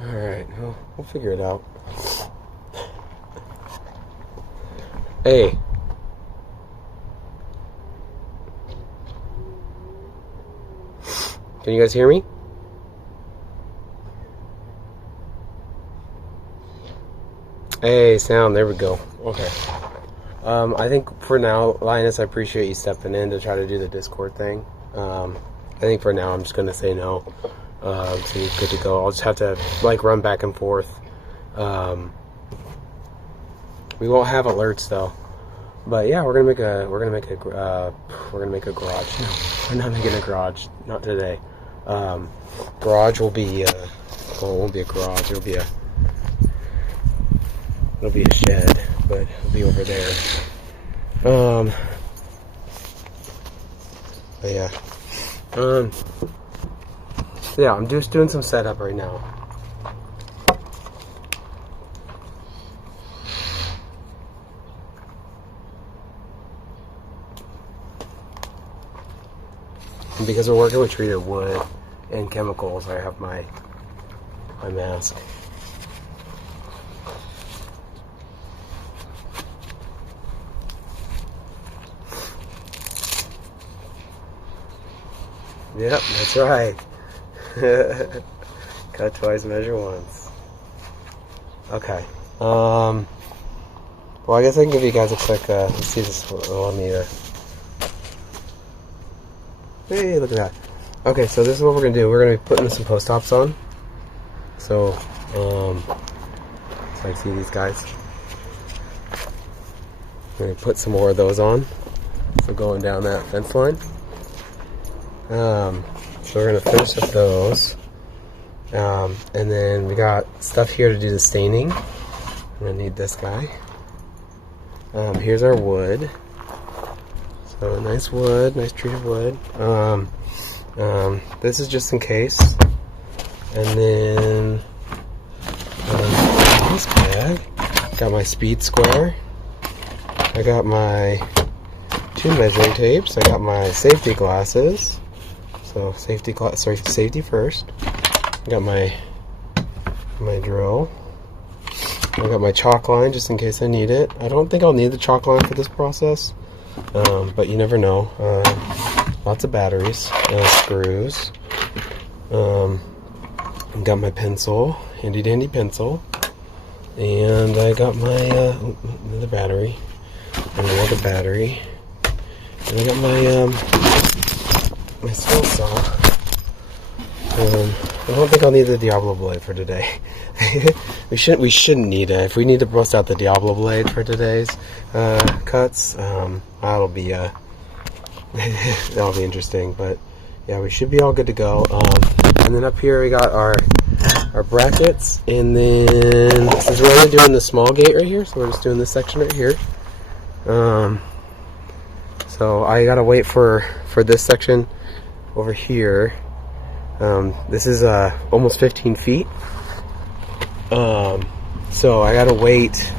Alright, well, we'll figure it out. Hey. Can you guys hear me? Hey, sound, there we go. Okay. I think for now, Linus, I appreciate you stepping in to try to do the Discord thing. I think for now I'm just gonna say no. So you're good to go. I'll just have to like run back and forth. We won't have alerts though. But yeah, we're gonna make a garage. No, we're not making a garage. Not today. Garage will be well, it won't be a garage. It'll be a shed, but it'll be over there. But yeah. Yeah, I'm just doing some setup right now. And because we're working with treated wood and chemicals, I have my mask. Yep, that's right. Cut twice, measure once. Okay. Well, I guess I can give you guys a quick. Let's see this. Let me. Hey, look at that. Okay, so this is what we're gonna do. We're gonna be putting some post ops on. So I see these guys. We're gonna put some more of those on. So going down that fence line. So we're gonna finish up those, and then we got stuff here to do the staining. I'm gonna need this guy. Here's our wood. So nice wood, nice treated wood. This is just in case. And then this bag. Got my speed square. I got my 2 measuring tapes. I got my safety glasses. So safety first. I got my drill. I got my chalk line just in case I need it. I don't think I'll need the chalk line for this process, but you never know. Lots of batteries, screws. Got my pencil, handy dandy pencil, and I got my another battery, and another battery, and I got my skill saw. I don't think I'll need the Diablo blade for today. we shouldn't need it. If we need to bust out the Diablo blade for today's cuts, that'll be that'll be interesting. But yeah, we should be all good to go. And then up here we got our brackets, and then since we're only doing the small gate right here, so we're just doing this section right here. So I gotta wait for this section over here. This is almost 15 feet. So I gotta wait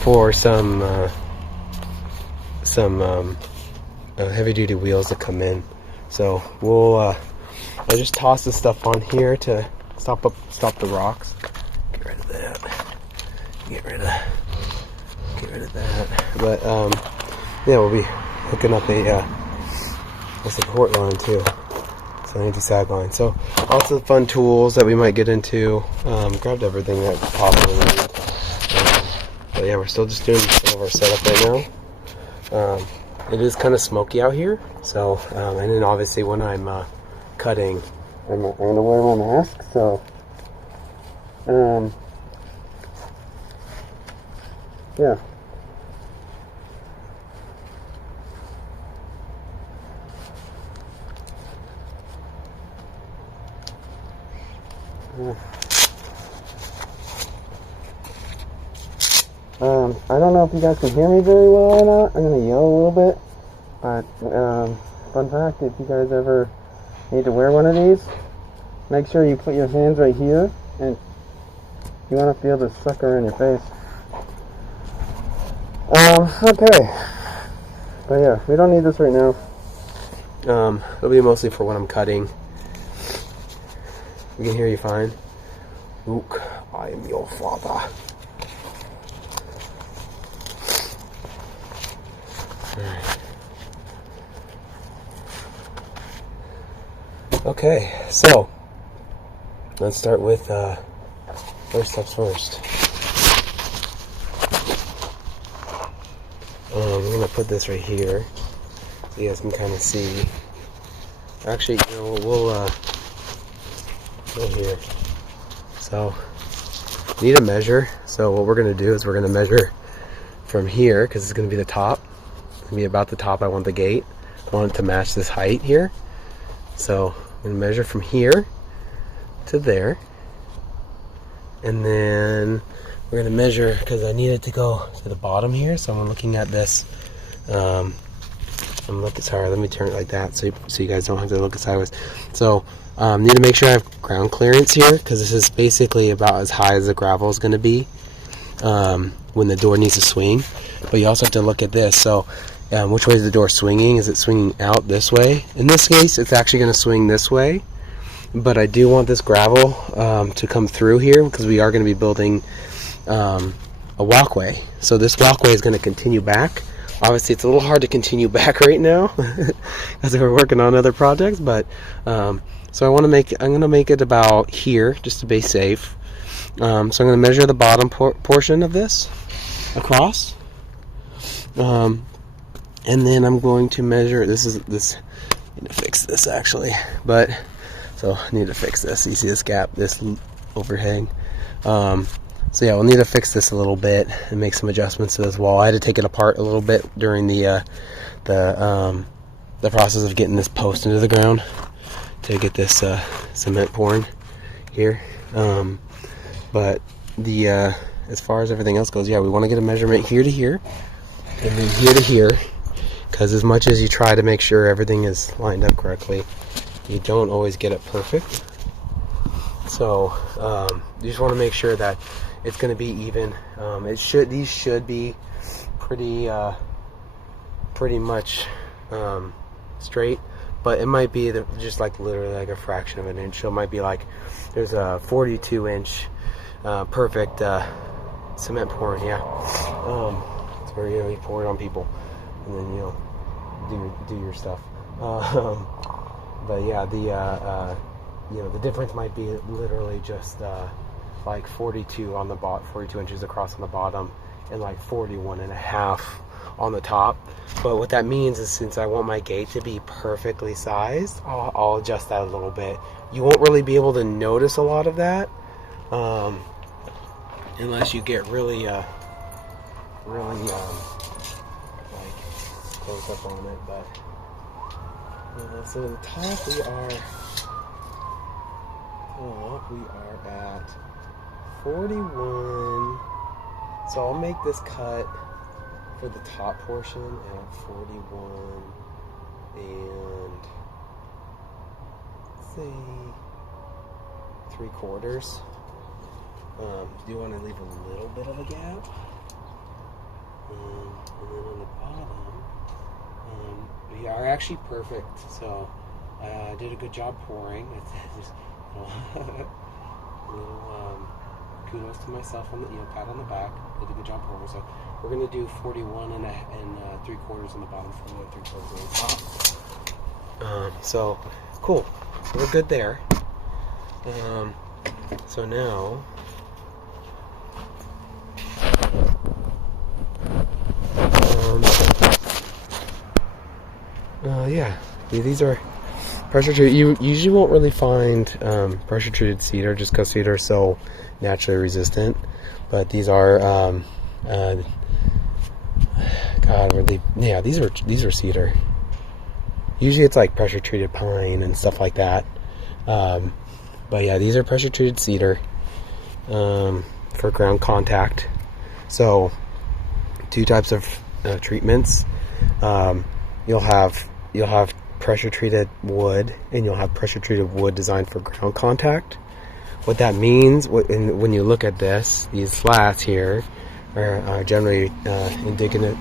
for some heavy duty wheels to come in. So we'll I just toss this stuff on here to stop the rocks. Get rid of that. Get rid of that. But yeah, we'll be hooking up a support line too. So anti-sag line. So lots of fun tools that we might get into. Grabbed everything that possibly we need. But yeah, we're still just doing some of our setup right now. It is kind of smoky out here. So and then obviously when I'm cutting, I'm gonna wear my mask. So yeah. I don't know if you guys can hear me very well or not. I'm gonna yell a little bit, but fun fact, if you guys ever need to wear one of these, make sure you put your hands right here, and you want to feel the sucker in your face. Okay, but yeah, we don't need this right now. It'll be mostly for when I'm cutting. We can hear you fine. Luke, I am your father. Alright. Okay, so let's start with first steps first. I'm gonna put this right here so you guys can kind of see. Actually, you know, we'll go here. So, need a measure. So what we're gonna do is we're gonna measure from here because it's gonna be the top. It's gonna be about the top. I want the gate. I want it to match this height here. So I'm gonna measure from here to there, and then we're gonna measure because I need it to go to the bottom here. So I'm looking at this. Sorry, let me turn it like that so you guys don't have to look sideways. So need to make sure I have ground clearance here because this is basically about as high as the gravel is going to be when the door needs to swing. But you also have to look at this. So which way is the door swinging? Is it swinging out this way? In this case, it's actually going to swing this way. But I do want this gravel to come through here because we are going to be building a walkway. So this walkway is going to continue back. Obviously, it's a little hard to continue back right now as we're working on other projects. But so I'm going to make it about here just to be safe. So I'm going to measure the bottom portion of this across, and then I'm going to measure. This. I need to fix this actually, but so I need to fix this. You see this gap, this overhang. So yeah, we'll need to fix this a little bit and make some adjustments to this wall. I had to take it apart a little bit during the process of getting this post into the ground to get this cement pouring here. But as far as everything else goes, yeah, we want to get a measurement here to here and then here to here, because as much as you try to make sure everything is lined up correctly, you don't always get it perfect. So you just want to make sure that it's going to be even. These should be pretty much straight, but it might be just like literally like a fraction of an inch. So it might be like there's a 42-inch perfect cement pouring. Yeah, it's where you pour it on people, and then do your stuff. But yeah, the difference might be literally just like 42 on the 42 inches across on the bottom, and like 41.5 on the top. But what that means is, since I want my gate to be perfectly sized, I'll adjust that a little bit. You won't really be able to notice a lot of that unless you get really like close up on it. But so the top we are at 41. So I'll make this cut for the top portion at 41 and say 3/4. Do want to leave a little bit of a gap, and then on the bottom we are actually perfect. So I did a good job pouring. It's just little kudos to myself on the pat on the back. Did a good job pouring. So we're gonna do 41 and 3/4 on the bottom, 41 3/4 on the top. So cool. So we're good there. So now yeah, these are pressure treated. You usually won't really find pressure treated cedar just because cedar is so naturally resistant. But these are these are cedar. Usually it's like pressure treated pine and stuff like that. But yeah, these are pressure treated cedar for ground contact. So 2 types of treatments. You'll have pressure treated wood, and you'll have pressure treated wood designed for ground contact. What that means, when you look at this, these slats here are generally indicative.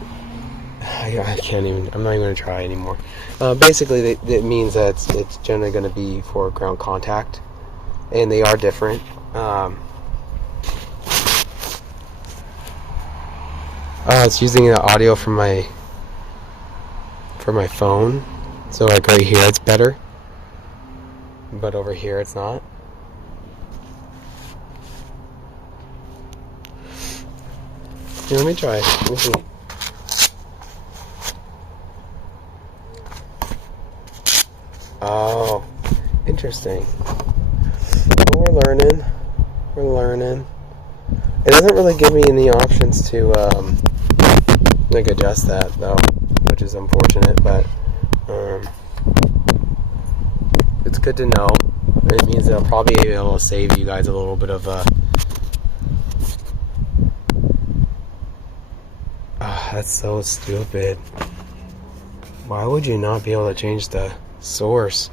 I'm not even going to try anymore. Basically, it means that it's generally going to be for ground contact, and they are different. It's using the audio from my phone. So like right here it's better, but over here it's not. Here, let me try. Let me see. Oh, interesting. But we're learning. We're learning. It doesn't really give me any options to like adjust that though, which is unfortunate. But it's good to know. It means that I'll probably be able to save you guys a little bit of that's so stupid. Why would you not be able to change the source?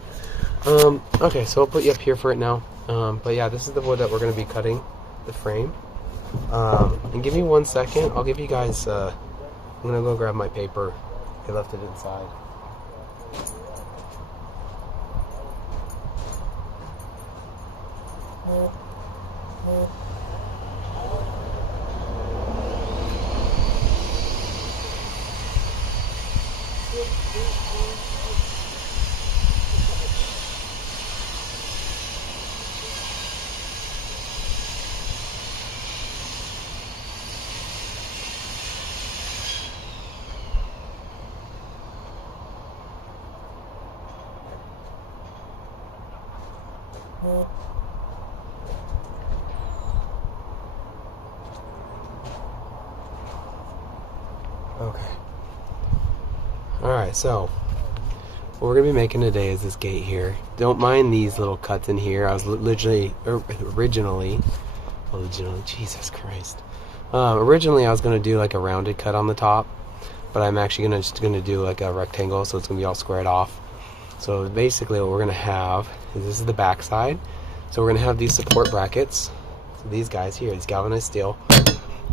Okay, so I'll put you up here for it now. But yeah, this is the wood that we're going to be cutting, the frame. And give me 1 second. I'll give you guys, I'm going to go grab my paper. I left it inside. Okay. Alright, so what we're going to be making today is this gate here. Don't mind these little cuts in here. I was originally, Jesus Christ. Originally I was going to do like a rounded cut on the top, but I'm actually just going to do like a rectangle, so it's going to be all squared off. So basically what we're going to have is, this is the back side. So we're going to have these support brackets. So these guys here, these galvanized steel.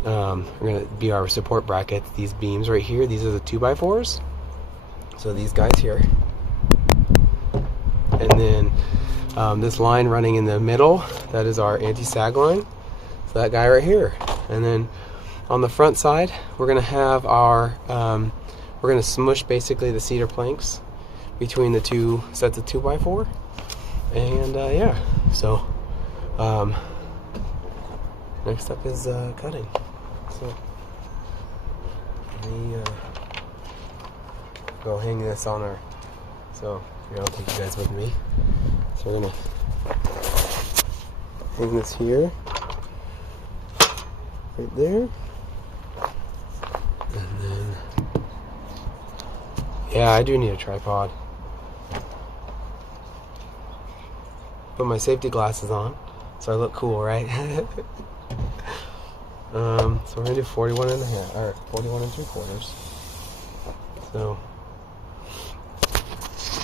We're going to be our support brackets. These beams right here, these are the 2x4s. So these guys here. And then this line running in the middle, that is our anti-sag line. So that guy right here. And then on the front side, we're going to have our, we're going to smush basically the cedar planks between the two sets of 2x4. And yeah, so next up is cutting. So let me go hang this on our, so here, I'll take you guys with me. So we're gonna hang this here, right there, and then yeah, I do need a tripod. Put my safety glasses on so I look cool, right? So we're gonna do 41 and a half, or 41 and 3/4. So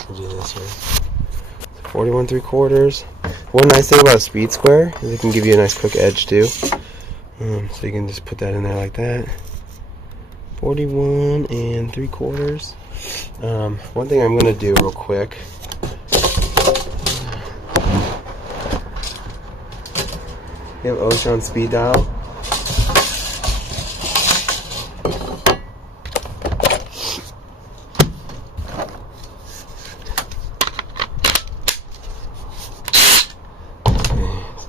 we'll do this here. So 41 3/4. One nice thing about a speed square is it can give you a nice quick edge too. So you can just put that in there like that. 41 and 3/4. One thing I'm gonna do real quick. You have OSHA on speed dial.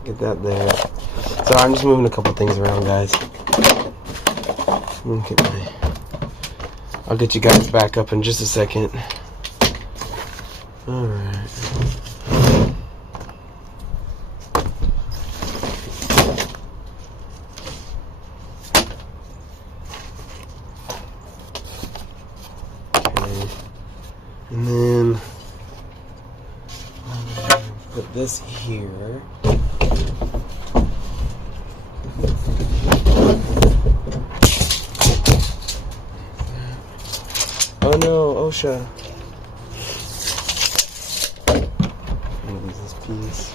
Get that there. So I'm just moving a couple things around, guys. I'll get you guys back up in just a second. Alright. Okay. And then put this here. Oh no, OSHA. Use this piece.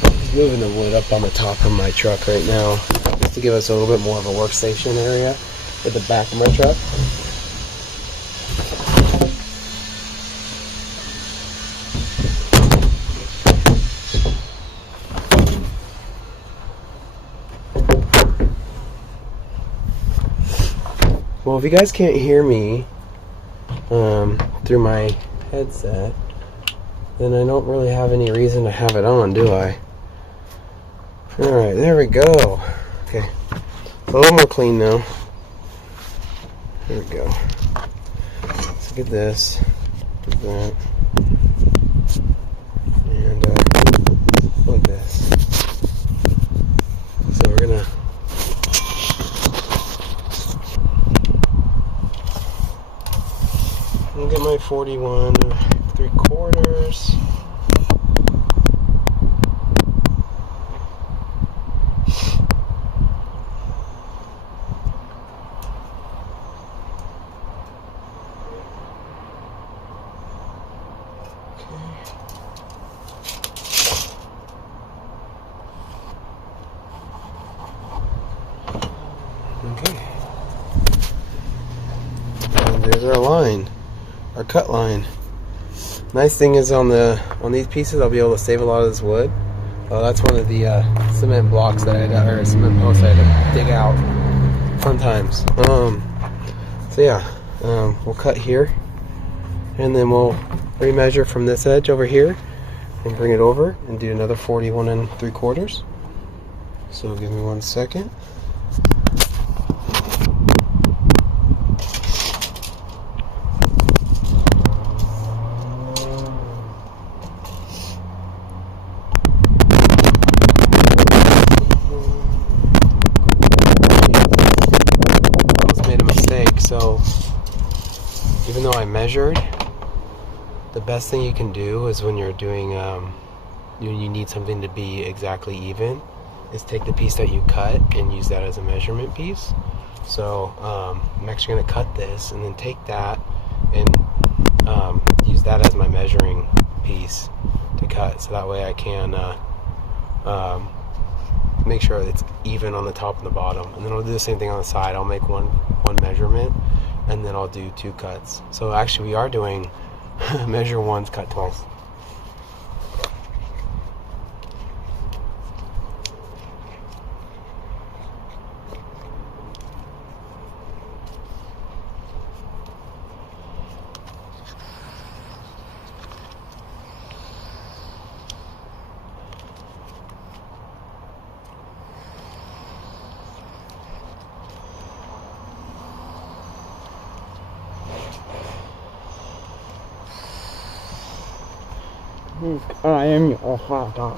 Just moving the wood up on the top of my truck right now, just to give us a little bit more of a workstation area at the back of my truck. Well, if you guys can't hear me through my headset, then I don't really have any reason to have it on, do I? Alright, there we go. Okay, a little more clean now. There we go. Let's get this. Get that. And like this. So we're gonna get my 41 3/4. Okay. And there's our line, our cut line. Nice thing is on these pieces, I'll be able to save a lot of this wood. That's one of the cement blocks that or cement posts I had to dig out. Fun times. So yeah, we'll cut here, and then we'll remeasure from this edge over here, and bring it over and do another 41 3/4. So give me 1 second. So even though I measured, the best thing you can do is when you're doing you need something to be exactly even, is take the piece that you cut and use that as a measurement piece. So I'm actually going to cut this and then take that and use that as my measuring piece to cut, so that way I can make sure it's even on the top and the bottom. And then I'll do the same thing on the side. I'll make one measurement, and then I'll do 2 cuts. So actually we are doing measure once, cut twice. I am your father.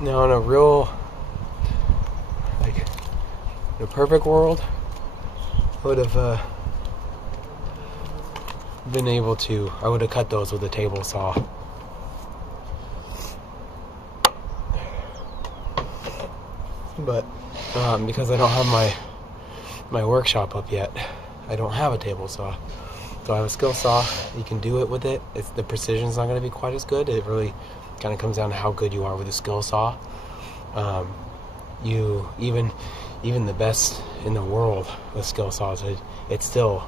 Now, in a real, like, in a perfect world, I would have been able to, I would have cut those with a table saw. But because I don't have my workshop up yet, I don't have a table saw. So I have a skill saw. You can do it with it. The precision's not going to be quite as good. It really kind of comes down to how good you are with a skill saw. You even the best in the world with skill saws, it's still,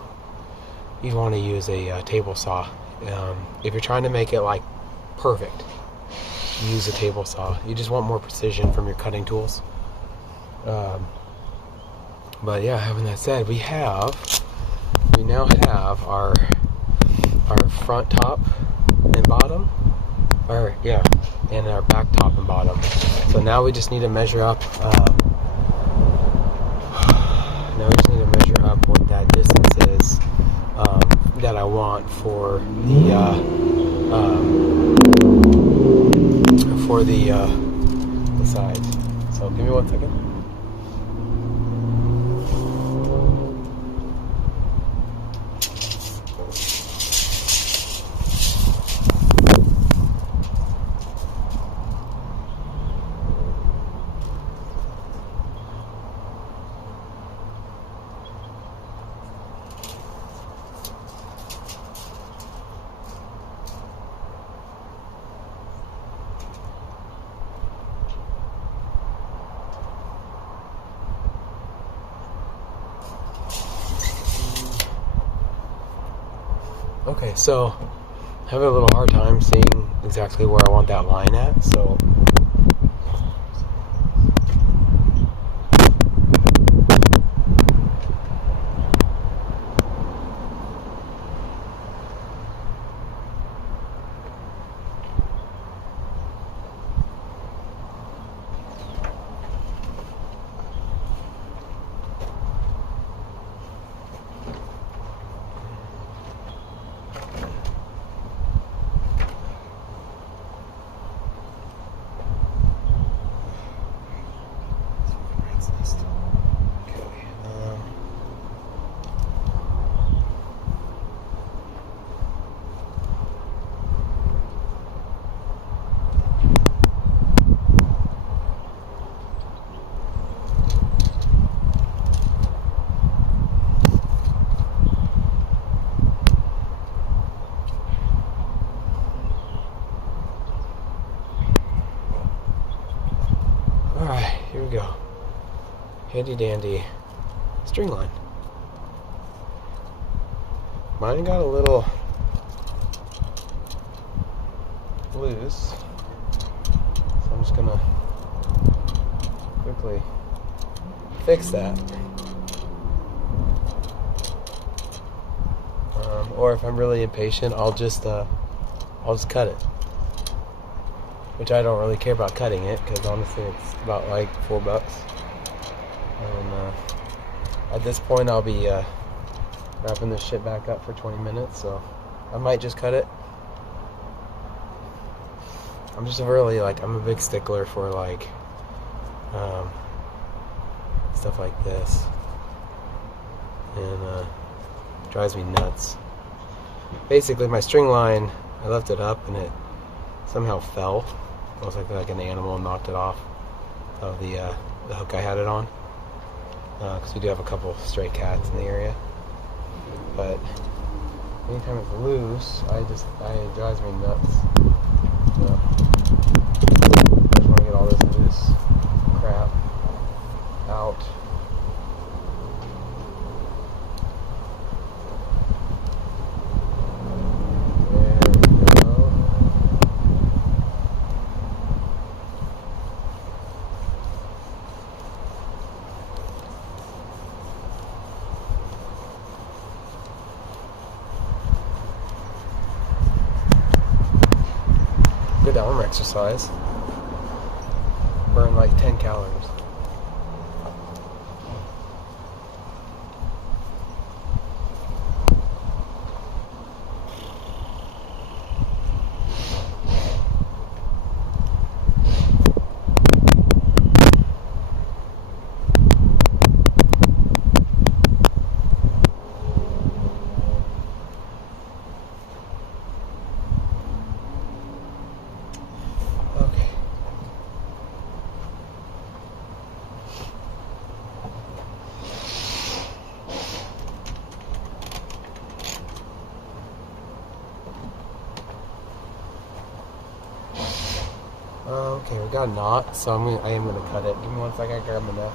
you want to use a table saw. If you're trying to make it like perfect, use a table saw. You just want more precision from your cutting tools. But yeah, having that said, we now have our front top and bottom, and our back top and bottom. So now we just need to measure up. measure up what that distance is that I want for the sides. So give me 1 second. Okay, so I have a little hard time seeing exactly where I want that line at, so alright, here we go. Handy dandy string line. Mine got a little loose, so I'm just gonna quickly fix that. Or if I'm really impatient, I'll just cut it. Which I don't really care about cutting it, because honestly it's about like $4. And at this point I'll be wrapping this shit back up for 20 minutes, so I might just cut it. I'm just really I'm a big stickler for stuff like this, and drives me nuts. Basically my string line, I left it up and it somehow fell. Almost like an animal knocked it off of the hook I had it on, because we do have a couple stray cats in the area. But anytime it's loose, it drives me nuts. So I just want to get all this loose crap out. Good arm exercise. Burn like 10 calories. Okay, we got a knot, so I am gonna cut it. Give me 1 second, I grab my knife.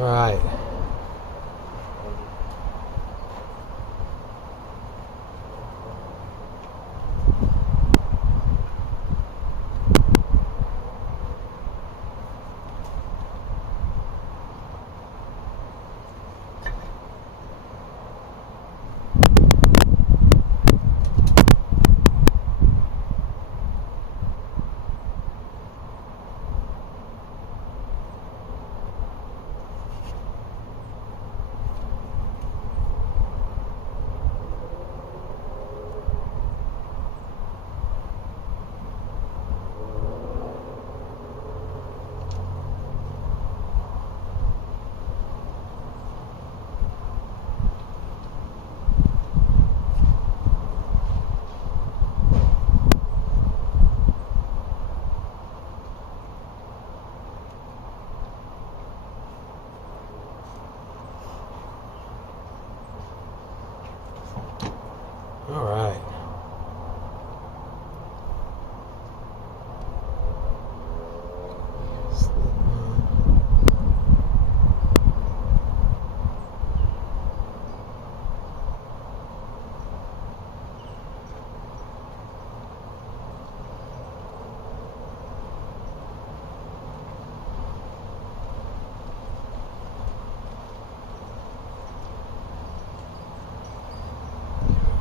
All right. All right.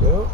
Go.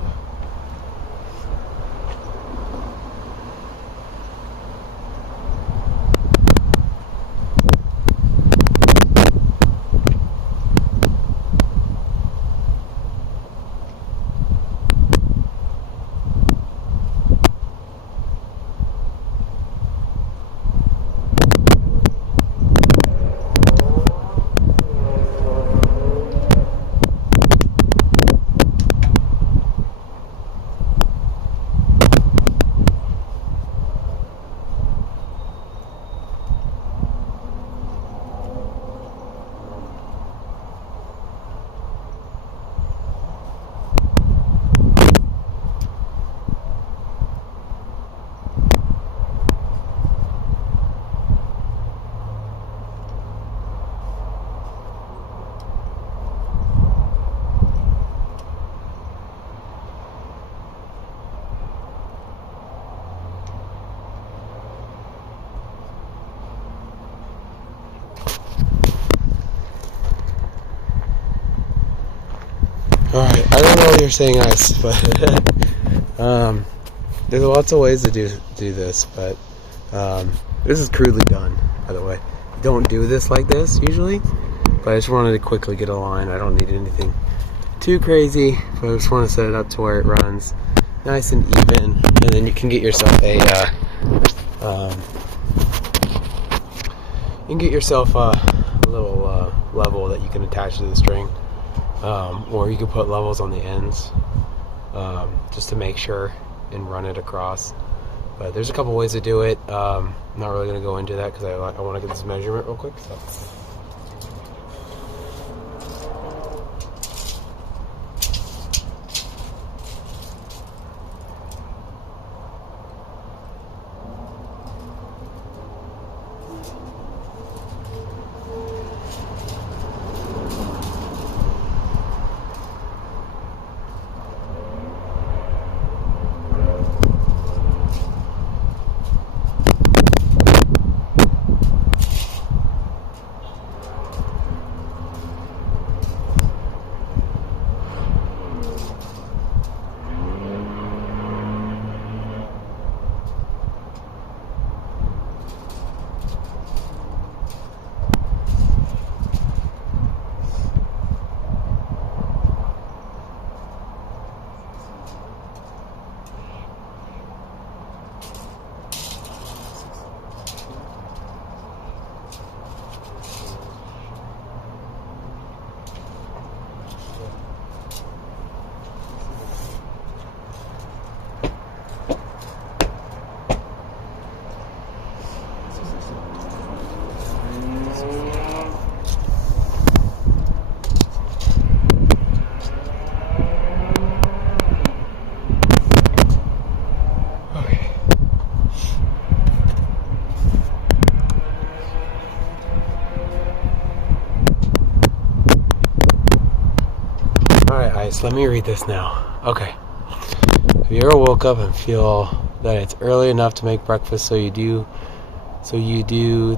Alright, I don't know what you're saying, ice, but there's lots of ways to do this, but this is crudely done, by the way. Don't do this like this usually, but I just wanted to quickly get a line. I don't need anything too crazy, but I just want to set it up to where it runs nice and even, and then you can get yourself a little level that you can attach to the string. Or you could put levels on the ends just to make sure and run it across. But there's a couple ways to do it. I'm not really going to go into that because I want to get this measurement real quick. So. Alright, so let me read this now. Okay. Have you ever woke up and feel that it's early enough to make breakfast, so you do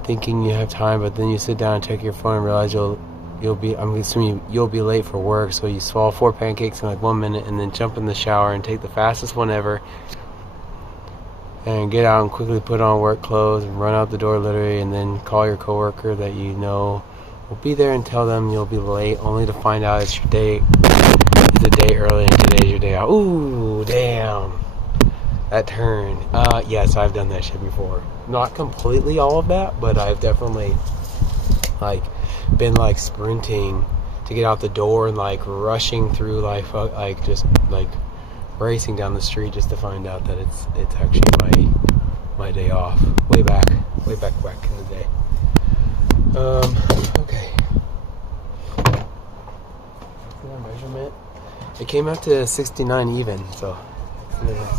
thinking you have time, but then you sit down and check your phone and realize I'm assuming you'll be late for work, so you swallow 4 pancakes in like 1 minute and then jump in the shower and take the fastest one ever and get out and quickly put on work clothes and run out the door literally, and then call your coworker that you know will be there and tell them you'll be late, only to find out it's a day early and today's your day out. Ooh, damn. That turn. Yes, I've done that shit before. Not completely all of that, but I've definitely been sprinting to get out the door and rushing through just racing down the street just to find out that it's actually my day off. Way back in the day. Okay. Measurement. It came out to 69 even, so yeah.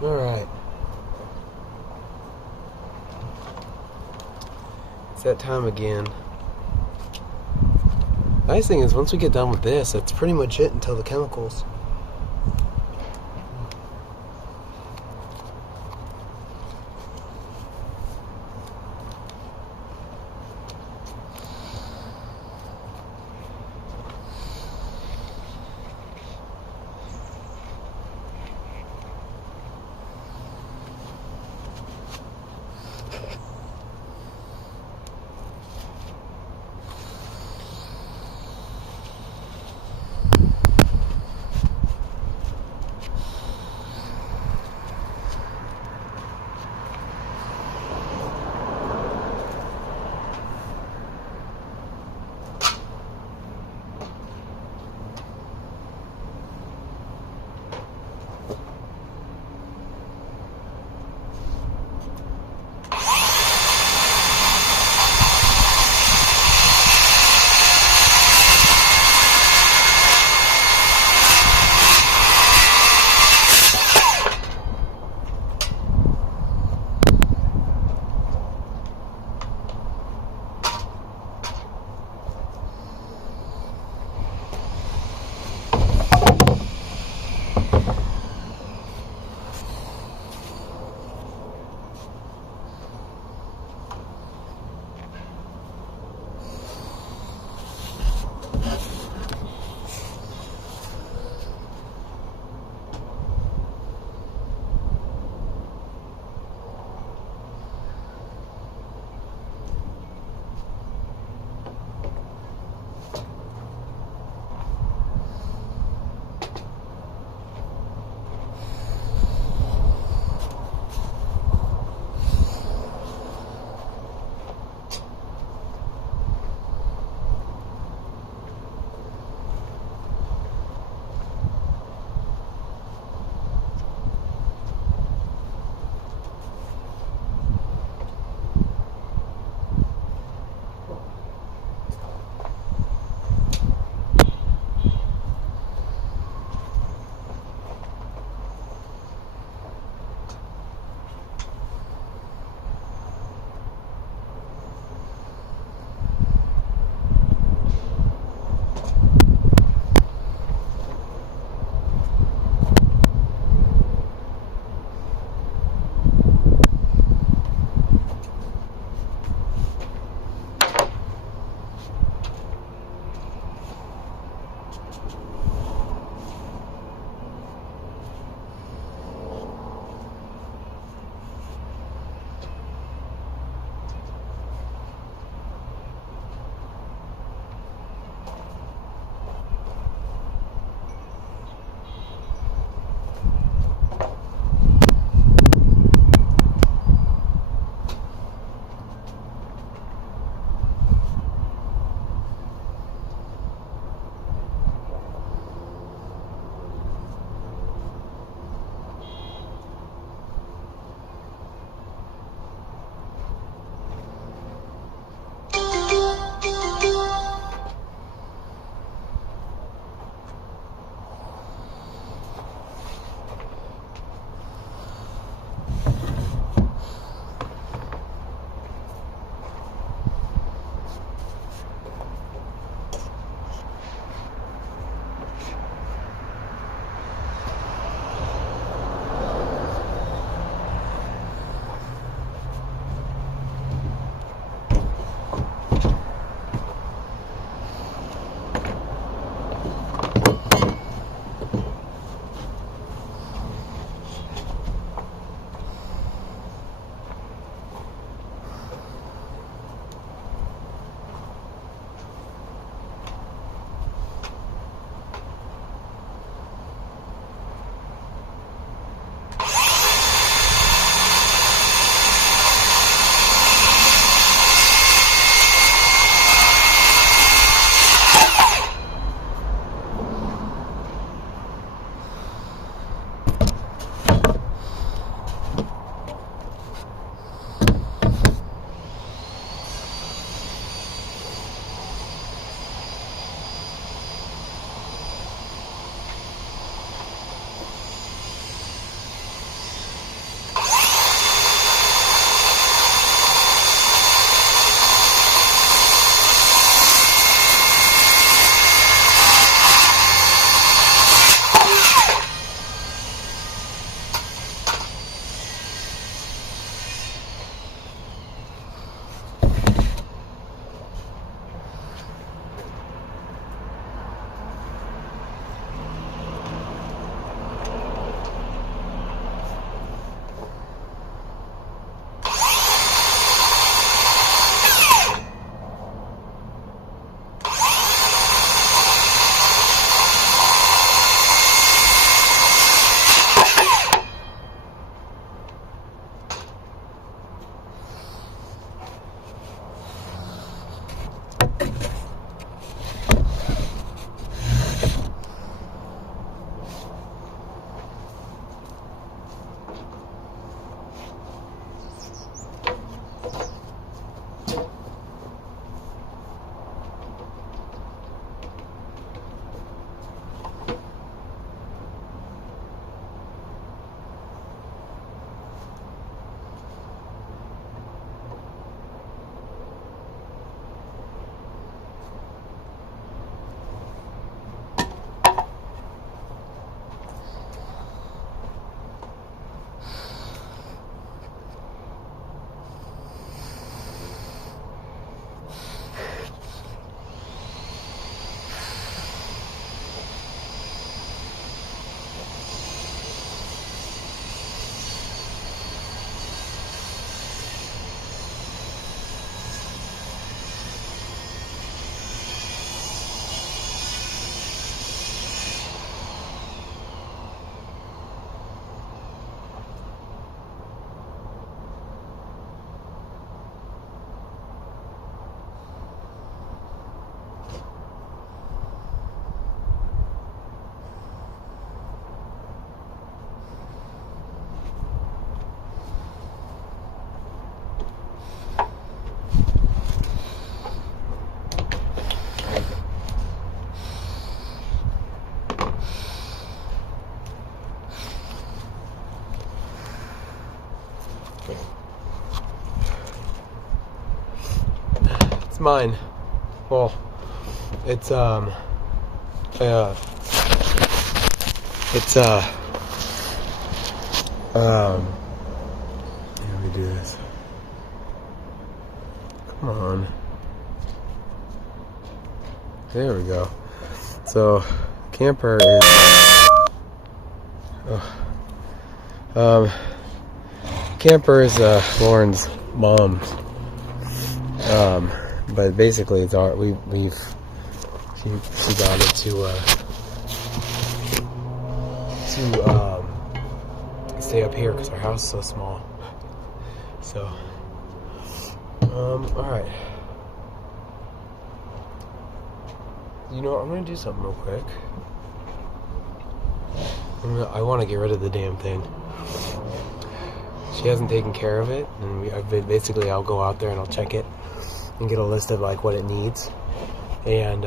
Alright. It's that time again. Nice thing is, once we get done with this, that's pretty much it until the chemicals. It's mine. Well, it's let me do this. Come on. There we go. So, camper is camper is Lauren's mom's. But basically it's our she got it to stay up here because our house is so small. So alright. You know what, I'm gonna do something real quick. I want to get rid of the damn thing. She hasn't taken care of it, and basically I'll go out there and I'll check it and get a list of like what it needs, and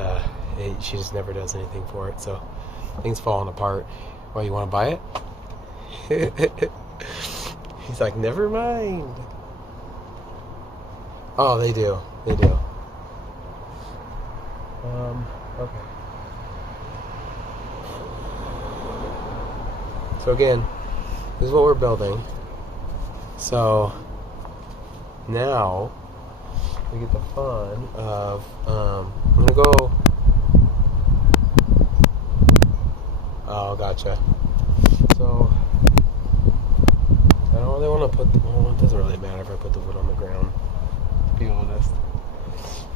she just never does anything for it. So things falling apart. Well, you want to buy it? He's like, never mind. Oh, they do. They do. Okay. So again, this is what we're building. So now we get the fun of I'm gonna go. Oh, gotcha. So I don't really want to put. Well, it doesn't really matter if I put the wood on the ground. To be honest,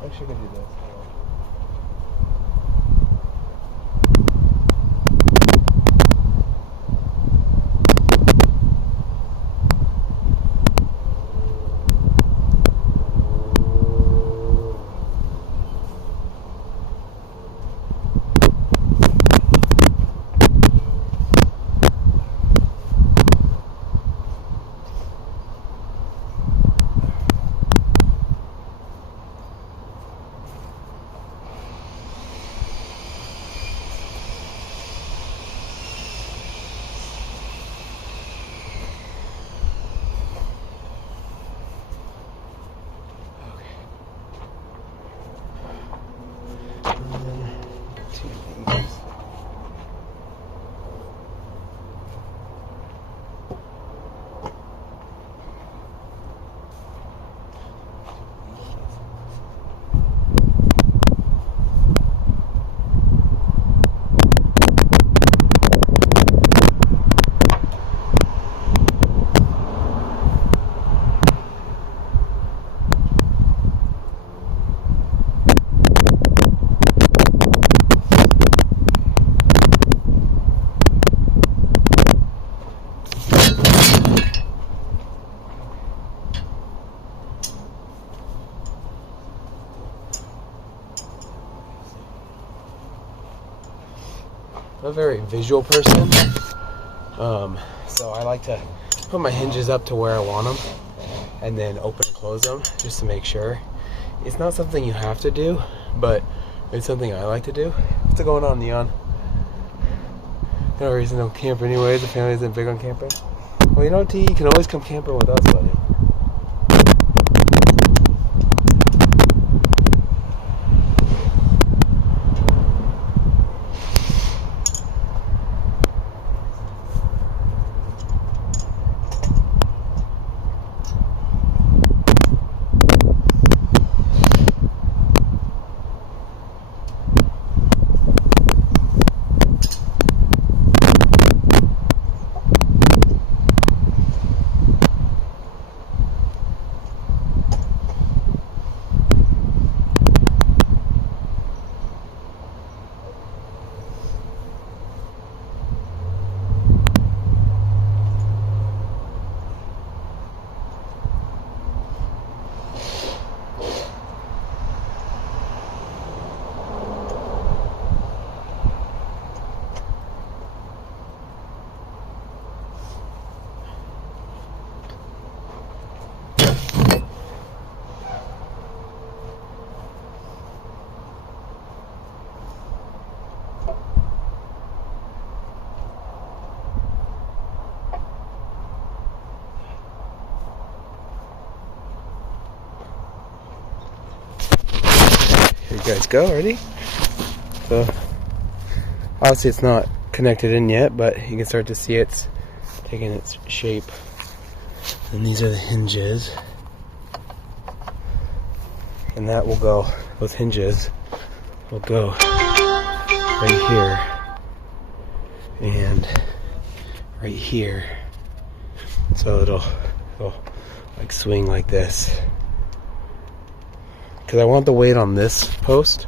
I'm actually gonna do this. I'm a very visual person, so I like to put my hinges up to where I want them and then open and close them just to make sure. It's not something you have to do, but it's something I like to do. What's going on, Neon? No reason to camp anyways. The family isn't big on camping. Well, you know, T, you can always come camping with us, buddy. Here you guys go. Ready? So obviously it's not connected in yet, but you can start to see it's taking its shape. And these are the hinges. And that will go, those hinges will go right here and right here. So it'll like swing like this. Because I want the weight on this post,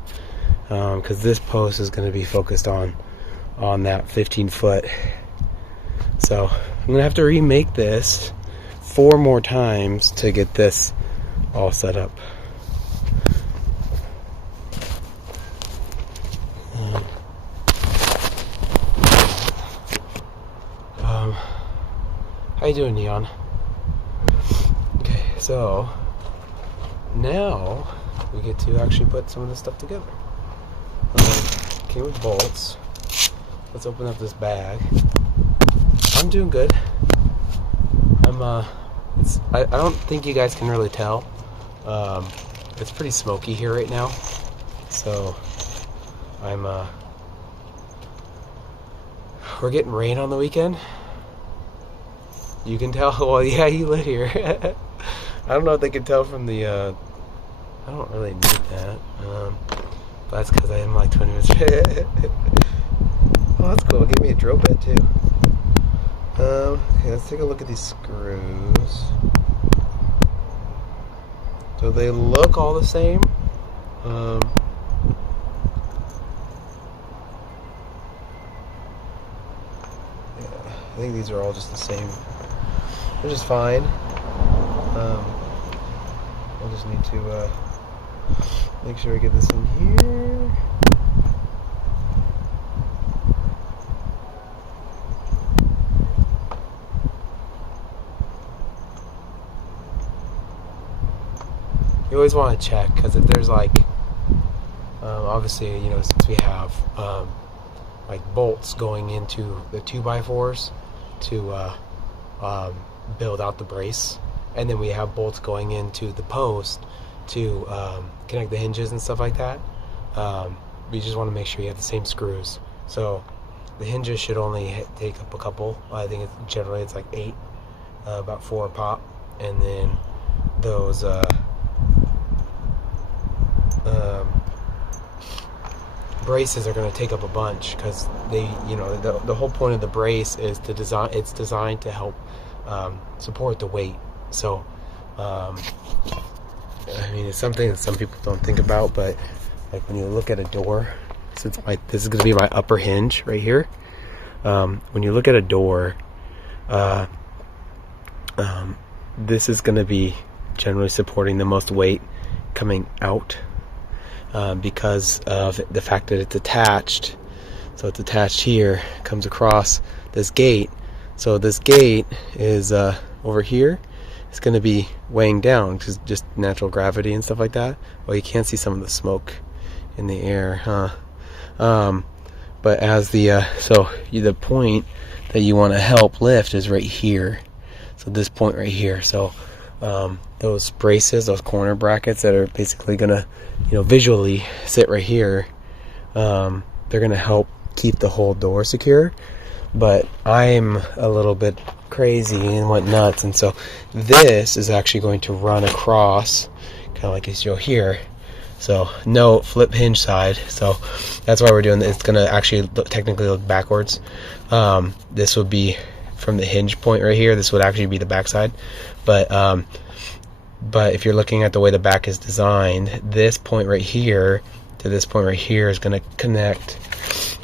because this post is going to be focused on that 15 foot. So I'm going to have to remake this 4 more times to get this all set up. How you doing, Neon? Okay, so now we get to actually put some of this stuff together. Came with bolts. Let's open up this bag. I'm doing good. I don't think you guys can really tell. It's pretty smoky here right now, so we're getting rain on the weekend. You can tell. Well, yeah, you live here. I don't know if they can tell from the. I don't really need that. But that's because I am like 20 minutes. Oh, that's cool. Give me a drill bit too. Okay, let's take a look at these screws. So they look all the same. Yeah, I think these are all just the same, which is fine. I'll just need to make sure I get this in here. You always want to check, because if there's like, obviously, you know, since we have like bolts going into the 2x4s to build out the brace, and then we have bolts going into the post to connect the hinges and stuff like that. We just want to make sure you have the same screws. So the hinges should only take up a couple. I think generally it's like 8, about 4 a pop, and then those braces are going to take up a bunch, because they, you know, the whole point of the brace is to design. It's designed to help support the weight. So, I mean, it's something that some people don't think about, but like when you look at a door, since this is going to be my upper hinge right here. When you look at a door, this is going to be generally supporting the most weight coming out. Because of the fact that it's attached. So it's attached here, comes across this gate. So this gate is over here. It's going to be weighing down, because just natural gravity and stuff like that. Well, you can't see some of the smoke in the air, huh? But as the the point that you want to help lift is right here. So this point right here. So those braces, those corner brackets that are basically gonna, you know, visually sit right here, they're gonna help keep the whole door secure. But I'm a little bit crazy and went nuts, and so this is actually going to run across, kind of like you show here. So no flip hinge side. So that's why we're doing this. It's gonna actually technically look backwards. This would be from the hinge point right here. This would actually be the back side, but if you're looking at the way the back is designed, this point right here to this point right here is going to connect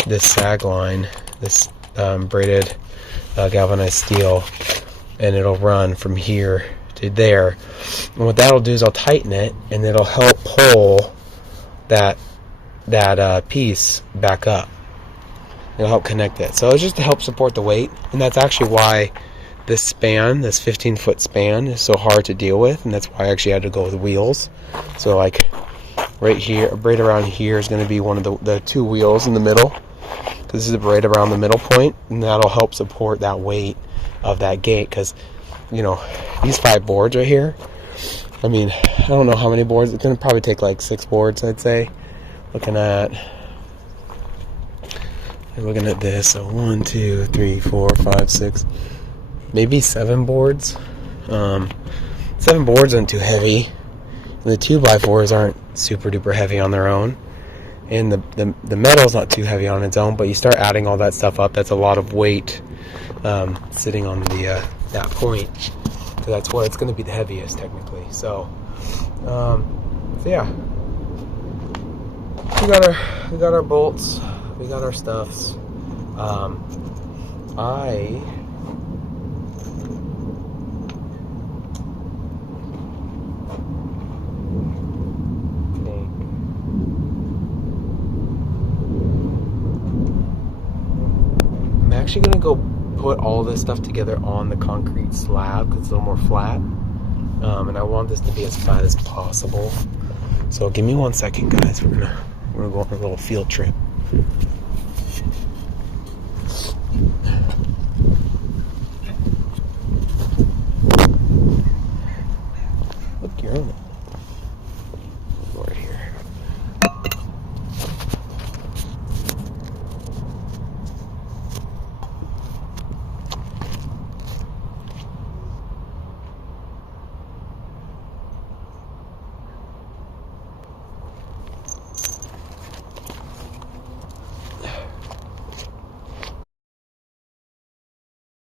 this sag line, this braided galvanized steel, and it'll run from here to there. And what that'll do is I'll tighten it, and it'll help pull that piece back up. It'll help connect it. So it's just to help support the weight, and that's actually why this span, this 15-foot span, is so hard to deal with, and that's why I actually had to go with wheels. So like right here, right around here is going to be one of the 2 wheels in the middle, because this is right around the middle point, and that'll help support that weight of that gate. Because, you know, these 5 boards right here, I mean, I don't know how many boards. It's going to probably take like 6 boards, I'd say, looking at this. So 1, 2, 3, 4, 5, 6, maybe 7 boards. 7 boards aren't too heavy. And the 2x4s aren't super duper heavy on their own. And the metal's not too heavy on its own, but you start adding all that stuff up, that's a lot of weight sitting on the that point. So that's where it's going to be the heaviest technically. So yeah, we got our bolts, we got our stuffs. I I'm actually gonna go put all this stuff together on the concrete slab because it's a little more flat, and I want this to be as flat as possible. So give me 1 second, guys. We're gonna go on a little field trip. Look, you're on it.